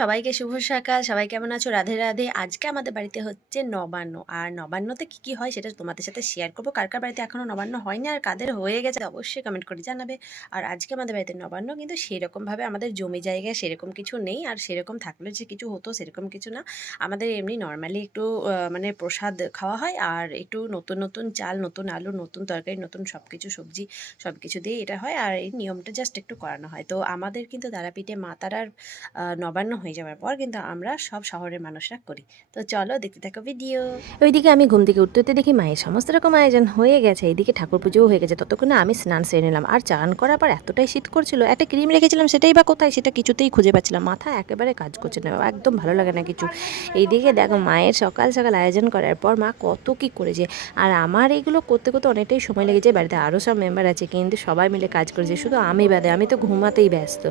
সবাইকে শুভ সকাল। সবাই কেমন আছো? রাধে, রাধে। আজকে আমাদের বাড়িতে হচ্ছে নবান্ন। আর নবান্নতে কি হয় সেটা তোমাদের সাথে শেয়ার করব। কার, কার বাড়িতে এখনো নবান্ন হয়নি আর কাদের হয়ে গেছে অবশ্যই কমেন্ট করে জানাবে। আর আজকে আমাদের বাড়িতে নবান্ন কিন্তু সেরকমভাবে আমাদের জমি জায়গায় সেরকম কিছু নেই। আর সেরকম থাকলেও যে কিছু হতো সেরকম কিছু না। আমাদের এমনি নরমালি একটু মানে প্রসাদ খাওয়া হয় আর একটু নতুন, নতুন চাল, নতুন আলু, নতুন তরকারি, নতুন সবকিছু সবজি সবকিছু দিয়ে এটা হয়। আর এই নিয়মটা জাস্ট একটু করানো হয়। তো আমাদের কিন্তু তারাপীঠে মা তারার নবান্ন হয়ে যাওয়ার পর কিন্তু আমরা সব শহরের মানুষরা করি। তো চলো দেখতে থাকো ভিডিও। ওইদিকে আমি ঘুম থেকে উঠতে উঠতে দেখি মায়ের সমস্ত রকম আয়োজন হয়ে গেছে, এইদিকে ঠাকুর পুজোও হয়ে গেছে। ততক্ষণে আমি স্নান সেরে নিলাম। আর চান করার পর এতটাই শীত করছিল, একটা ক্রিম রেখেছিলাম সেটাই বা কোথায়, সেটা কিছুতেই খুঁজে পাচ্ছিলাম। মাথা একেবারে কাজ করছে না, একদম ভালো লাগে না কিছু। এইদিকে দেখো মায়ের সকাল সকাল আয়োজন করার পর মা কত কি করেছে। আর আমার এগুলো করতে করতে অনেকটাই সময় লেগেছে। বাড়িতে আরও সব মেম্বার আছে কিন্তু সবাই মিলে কাজ করেছে, শুধু আমি বাদে। আমি তো ঘুমাতেই ব্যস্ত।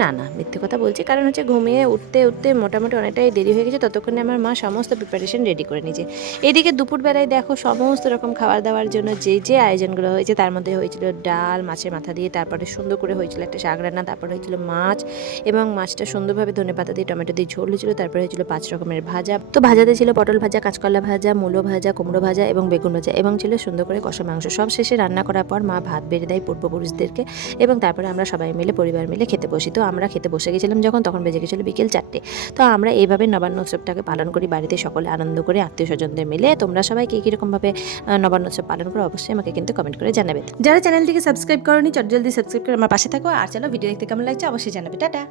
না না, মিথ্যে কথা বলছি, কারণ হচ্ছে ঘুমিয়ে উঠতে উঠতে মোটামুটি অনেকটাই দেরি হয়ে গেছে। ততক্ষণে আমার মা সমস্ত প্রিপারেশন রেডি করে নিয়েছে। এদিকে দুপুরবেলায় দেখো সমস্ত রকম খাবার দাবার জন্য যে যে আয়োজনগুলো হয়েছে তার মধ্যে হয়েছিল ডাল মাছের মাথা দিয়ে, তারপরে সুন্দর করে হয়েছিল একটা শাক রান্না, তারপরে হয়েছিল মাছ এবং মাছটা সুন্দরভাবে ধনেপাতা দিয়ে টমেটো দিয়ে ঝোল হয়েছিল। তারপরে হয়েছিল 5 রকমের ভাজা। তো ভাজাতে ছিল পটল ভাজা, কাঁচকলা ভাজা, মূলো ভাজা, কুমড়ো ভাজা এবং বেগুন ভাজা এবং ছিল সুন্দর করে কষা মাংস। সব শেষে রান্না করার পর মা ভাত বেড়ে দেয় পূর্বপুরুষদেরকে এবং তারপরে আমরা সবাই মিলে পরিবার মিলে খেতে বসি। তো আমরা খেতে বসে গেছিলাম যখন, তখন বেজে গেছিলো বিকেল 4টে। তো আমরা এইভাবে নবান্ন উৎসবটাকে পালন করি বাড়িতে, সকলে আনন্দ করে আত্মীয় স্বজনদের মিলে। তোমরা সবাই কে কীরকমভাবে নবান্ন উৎসব পালন করো অবশ্যই আমাকে কিন্তু কমেন্ট করে জানাবে। যারা চ্যানেলটিকে সাবস্ক্রাইব করোনি চট জলদি সাবস্ক্রাইব করে আমার পাশে থাকো। আর চলো ভিডিও দেখতে কেমন লাগছে অবশ্যই জানাবে। টাটা।